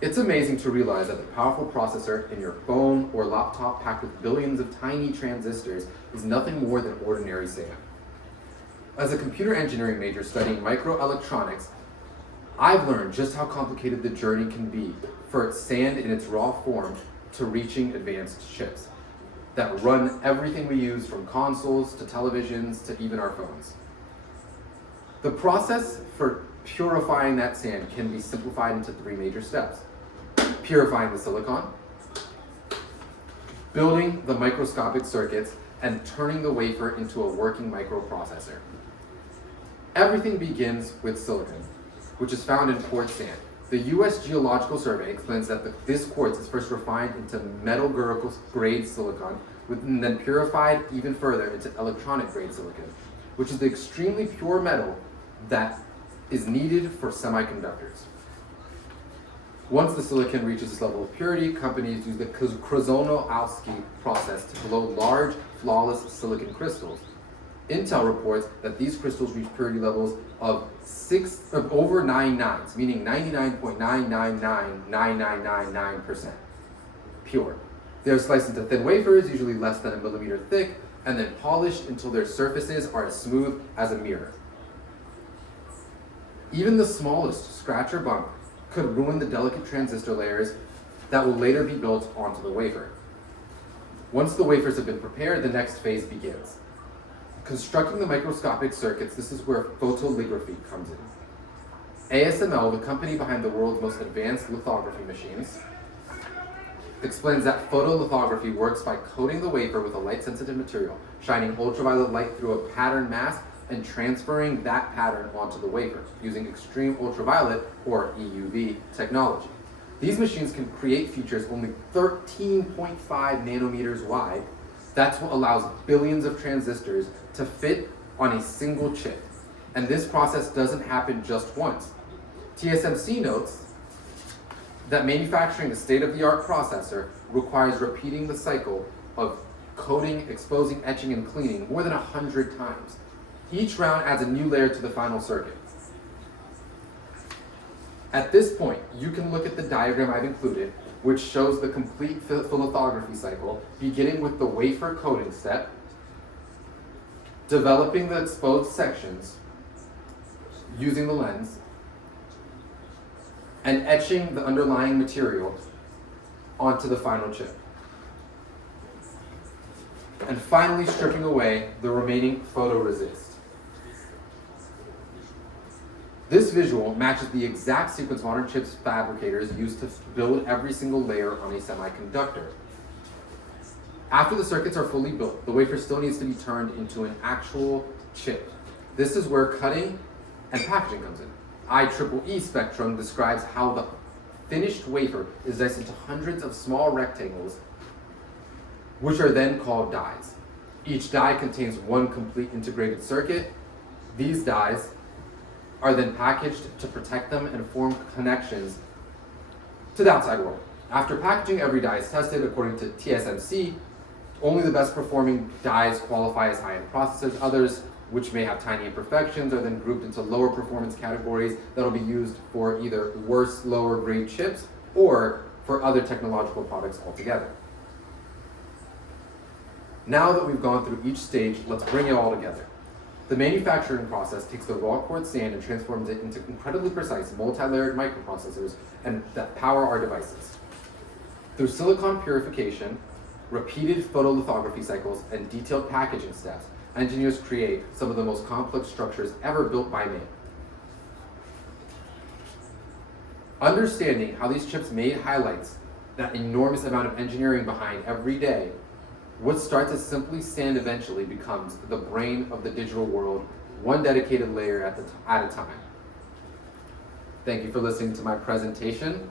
It's amazing to realize that the powerful processor in your phone or laptop packed with billions of tiny transistors is nothing more than ordinary sand. As a computer engineering major studying microelectronics, I've learned just how complicated the journey can be for sand in its raw form to reaching advanced chips that run everything we use, from consoles to televisions to even our phones. The process for purifying that sand can be simplified into 3 major steps: purifying the silicon, building the microscopic circuits, and turning the wafer into a working microprocessor. Everything begins with silicon, which is found in quartz sand. The U.S. Geological Survey explains that this quartz is first refined into metallurgical-grade silicon, and then purified even further into electronic-grade silicon, which is the extremely pure metal that is needed for semiconductors. Once the silicon reaches this level of purity, companies use the Krasnodar process to blow large, flawless silicon crystals. Intel reports that these crystals reach purity levels of over 9 nines, meaning 99.9999999% pure. They are sliced into thin wafers, usually less than a millimeter thick, and then polished until their surfaces are as smooth as a mirror. Even the smallest scratch or bump could ruin the delicate transistor layers that will later be built onto the wafer. Once the wafers have been prepared, the next phase begins. Constructing the microscopic circuits, this is where photolithography comes in. ASML, the company behind the world's most advanced lithography machines, explains that photolithography works by coating the wafer with a light-sensitive material, shining ultraviolet light through a pattern mask, and transferring that pattern onto the wafer using extreme ultraviolet, or EUV, technology. These machines can create features only 13.5 nanometers wide. That's what allows billions of transistors to fit on a single chip. And this process doesn't happen just once. TSMC notes that manufacturing a state-of-the-art processor requires repeating the cycle of coating, exposing, etching, and cleaning more than 100 times. Each round adds a new layer to the final circuit. At this point, you can look at the diagram I've included, which shows the complete lithography cycle, beginning with the wafer coating step, developing the exposed sections using the lens, and etching the underlying material onto the final chip. And finally stripping away the remaining photoresist. This visual matches the exact sequence modern chips fabricators use to build every single layer on a semiconductor. After the circuits are fully built, the wafer still needs to be turned into an actual chip. This is where cutting and packaging comes in. IEEE spectrum describes how the finished wafer is diced into hundreds of small rectangles, which are then called dies. Each die contains one complete integrated circuit. These dies are then packaged to protect them and form connections to the outside world. After packaging, every die is tested according to TSMC. Only the best performing dies qualify as high-end processors. Others, which may have tiny imperfections, are then grouped into lower performance categories that will be used for either worse, lower grade chips or for other technological products altogether. Now that we've gone through each stage, let's bring it all together. The manufacturing process takes the raw quartz sand and transforms it into incredibly precise multi-layered microprocessors and that power our devices. Through silicon purification, repeated photolithography cycles, and detailed packaging steps, engineers create some of the most complex structures ever built by man. Understanding how these chips made highlights that enormous amount of engineering behind every day. What starts as simply sand eventually becomes the brain of the digital world, one dedicated layer at a time. Thank you for listening to my presentation.